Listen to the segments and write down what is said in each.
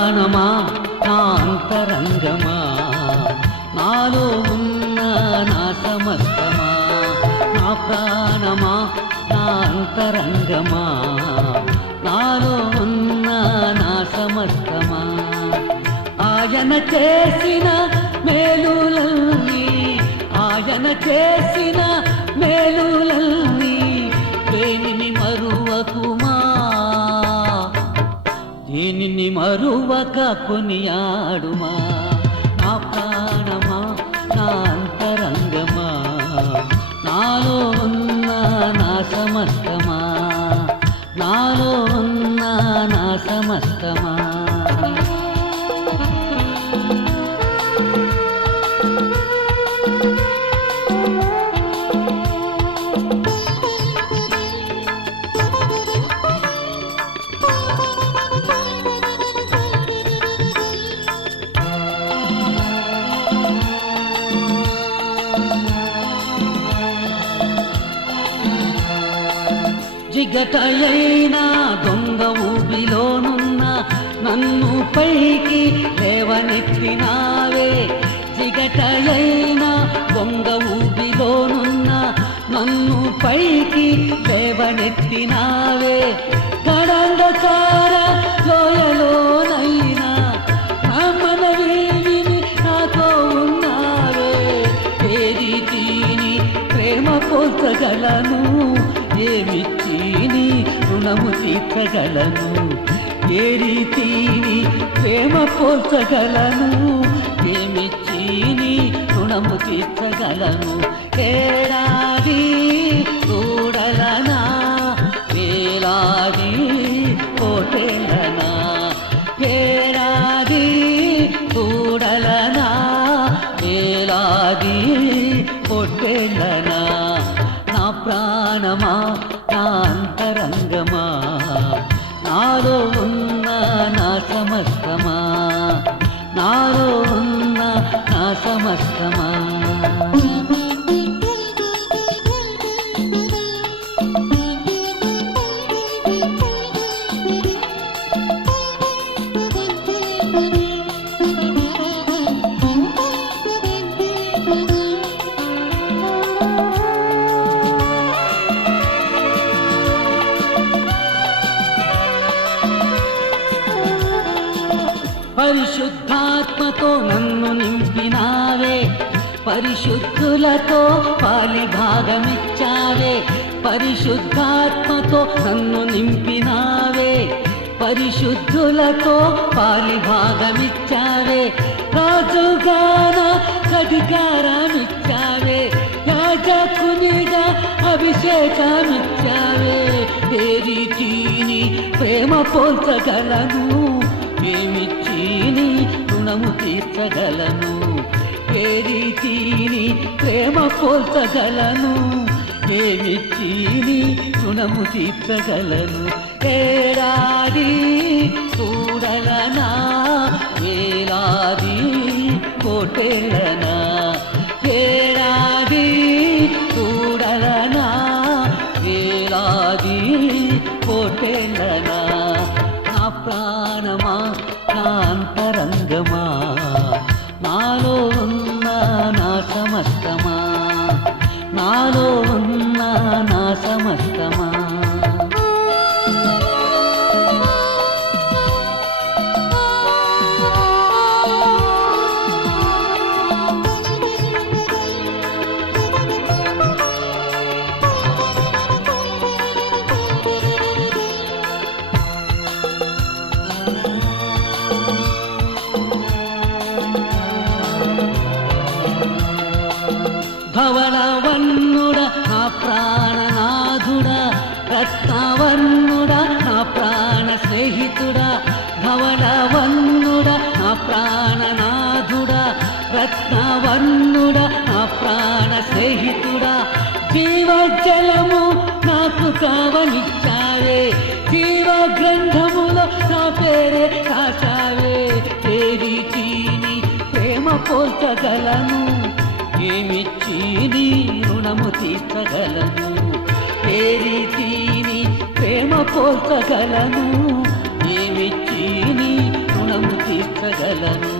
ప్రాణమా నా అంతరంగమా? నాలో ఉన్న నా సమస్తమా? నా ప్రాణమా? నా అంతరంగమా? నాలో ఉన్న నా సమస్తమా? ఆయన చేసిన మేలు దీనిని మరువక కొనియాడుమా? నా ప్రాణమా? నా అంతరంగమా? నాలో ఉన్న నా సమస్తమా? నాలో ఉన్న నా సమస్తమా? జిగటయైన దొంగ ఊబిలోనున్న నన్ను పైకి లేవనెత్తినావే. జిగటయైన దొంగ ఊబిలోనున్న నన్ను పైకి లేవనెత్తినావే. కడంధకార లోయలోనైనా నా నాతో ఉన్నావే. ఏ ప్రేమ పోల్చగలను ఏమిచ్చి రుణము తీర్చగలను ఏ రీతిని ప్రేమ పోల్చగలను. ఏమిచ్చిని రుణము తీర్చగలను. ఏడాది నాలో ఉన్న నా సమస్తమా? నాలో ఉన్న నా సమస్తమా? పరిశుద్ధాత్మతో నన్ను నింపినావే. పరిశుద్ధులతో పాలి భాగమిచ్చావే. పరిశుద్ధాత్మతో నన్ను నింపినావే. పరిశుద్ధులతో పాలి భాగమిచ్చావే. రాజుగాన అధికారమిచ్చావే. రాజకునిగా అభిషేకమిచ్చావే. ఏ రీతిని ప్రేమ పోల్చగలను? రుణము తీర్చగలను. ఏ రీతిని ప్రేమ పోల్చగలను ఏమిచ్చి నీ రుణము తీర్చగలను. ఏడాది చూడలనా వేలాది కోటెలనా నాకు కావనిచ్చావే? జీవ గ్రంథములో నా పేరే రాశావే. ఏది చీని ప్రేమ పోల్చగలను? ఏమిచ్చి నీ రుణము తీర్చగలను? ఏది తీని ప్రేమ పోల్చగలను? ఏమిచ్చి నీ రుణము తీర్చగలను?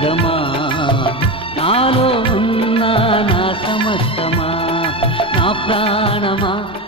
సంగమా? నాలో ఉన్న నా సమస్తమా? నా ప్రాణమా?